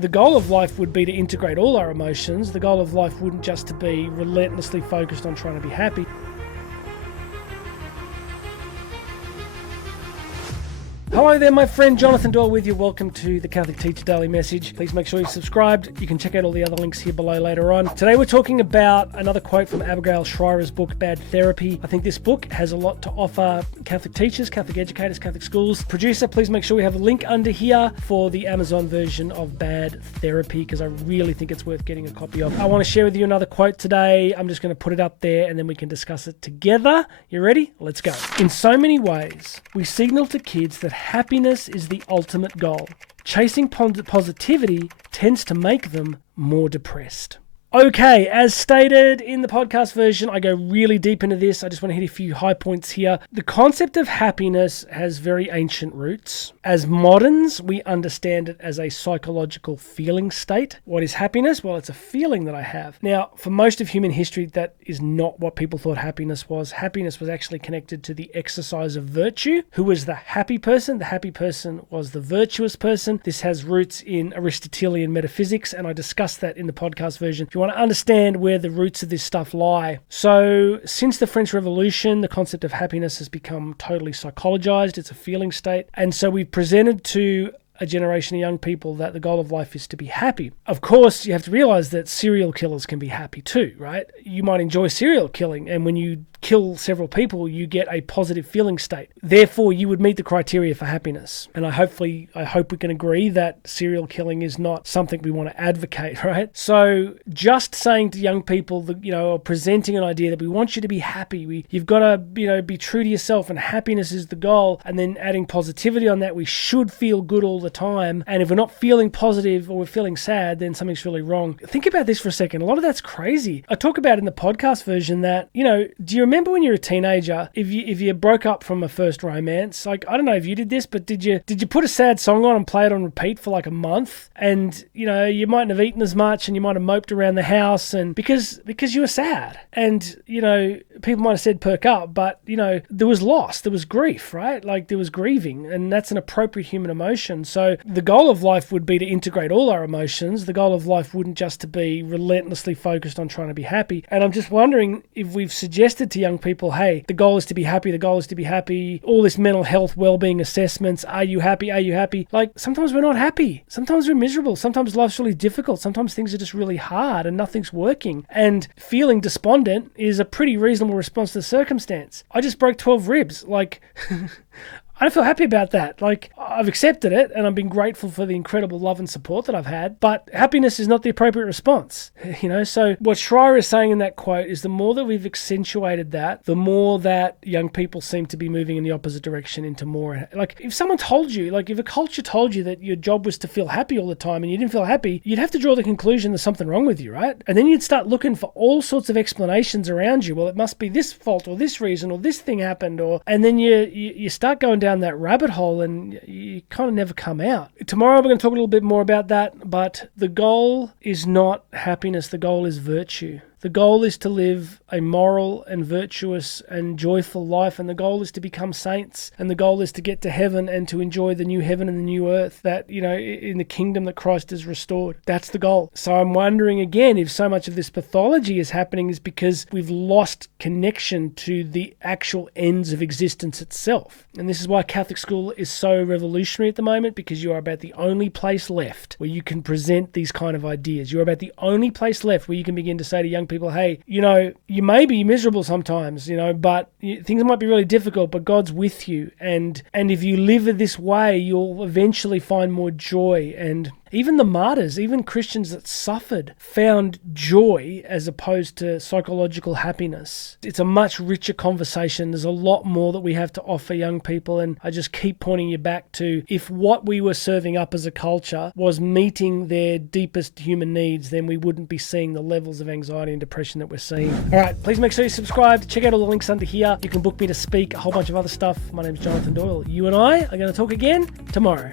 the goal of life would be to integrate all our emotions. The goal of life wouldn't just to be relentlessly focused on trying to be happy. Hello there, my friend Jonathan Doyle with you. Welcome to the Catholic Teacher Daily Message. Please make sure you're subscribed. You can check out all the other links here below later on. Today we're talking about another quote from Abigail Shrier's book, Bad Therapy. I think this book has a lot to offer Catholic teachers, Catholic educators, Catholic schools. Producer, please make sure we have a link under here for the Amazon version of Bad Therapy, because I really think it's worth getting a copy of. I want to share with you another quote today. I'm just going to put it up there and then we can discuss it together. You ready? Let's go. In so many ways, we signal to kids that happiness is the ultimate goal. Chasing positivity tends to make them more depressed. Okay, as stated in the podcast version, I go really deep into this. I just want to hit a few high points here. The concept of happiness has very ancient roots. As moderns, we understand it as a psychological feeling state. What is happiness? Well, it's a feeling that I have. Now, for most of human history, that is not what people thought happiness was. Happiness was actually connected to the exercise of virtue. Who was the happy person? The happy person was the virtuous person. This has roots in Aristotelian metaphysics, and I discussed that in the podcast version. If you want to understand where the roots of this stuff lie. So since the French Revolution, the concept of happiness has become totally psychologized. It's a feeling state. And so we've presented to a generation of young people that the goal of life is to be happy. Of course, you have to realize that serial killers can be happy too, right? You might enjoy serial killing, and when you kill several people, you get a positive feeling state. Therefore, you would meet the criteria for happiness. And I hope we can agree that serial killing is not something we want to advocate, right? So just saying to young people that, or presenting an idea that we want you to be happy, you've got to, be true to yourself, and happiness is the goal, and then adding positivity on that, we should feel good all the time. And if we're not feeling positive or we're feeling sad, then something's really wrong. Think about this for a second. A lot of that's crazy. I talk about in the podcast version that, do you remember when you were a teenager, if you broke up from a first romance, like, I don't know if you did this, but did you put a sad song on and play it on repeat for like a month? And, you mightn't have eaten as much, and you might have moped around the house, and because you were sad. And, people might have said perk up, but, there was loss, there was grief, right? Like, there was grieving, and that's an appropriate human emotion. So the goal of life would be to integrate all our emotions. The goal of life wouldn't just to be relentlessly focused on trying to be happy. And I'm just wondering if we've suggested to young people, hey, the goal is to be happy, the goal is to be happy, all this mental health well-being assessments, are you happy, are you happy? Like, sometimes we're not happy. Sometimes we're miserable. Sometimes life's really difficult. Sometimes things are just really hard and nothing's working. And feeling despondent is a pretty reasonable response to the circumstance. I just broke 12 ribs. Like, I don't feel happy about that. Like, I've accepted it, and I've been grateful for the incredible love and support that I've had, but happiness is not the appropriate response. So what Shrier is saying in that quote is the more that we've accentuated that, the more that young people seem to be moving in the opposite direction into more. Like, if someone told you, if a culture told you that your job was to feel happy all the time and you didn't feel happy, you'd have to draw the conclusion there's something wrong with you, right? And then you'd start looking for all sorts of explanations around you. Well, it must be this fault or this reason or this thing happened, and then you start going down that rabbit hole and you kind of never come out. Tomorrow we're going to talk a little bit more about that, but the goal is not happiness, the goal is virtue. The goal is to live a moral and virtuous and joyful life, and the goal is to become saints, and the goal is to get to heaven and to enjoy the new heaven and the new earth that, in the kingdom that Christ has restored. That's the goal. So I'm wondering again if so much of this pathology is happening is because we've lost connection to the actual ends of existence itself. And this is why Catholic school is so revolutionary at the moment, because you are about the only place left where you can present these kind of ideas. You're about the only place left where you can begin to say to young people, hey, you may be miserable sometimes, but things might be really difficult, but God's with you. And if you live this way, you'll eventually find more joy. And even the martyrs, even Christians that suffered, found joy as opposed to psychological happiness. It's a much richer conversation. There's a lot more that we have to offer young people. And I just keep pointing you back to, if what we were serving up as a culture was meeting their deepest human needs, then we wouldn't be seeing the levels of anxiety and depression that we're seeing. All right, please make sure you subscribe. Check out all the links under here. You can book me to speak, a whole bunch of other stuff. My name's Jonathan Doyle. You and I are going to talk again tomorrow.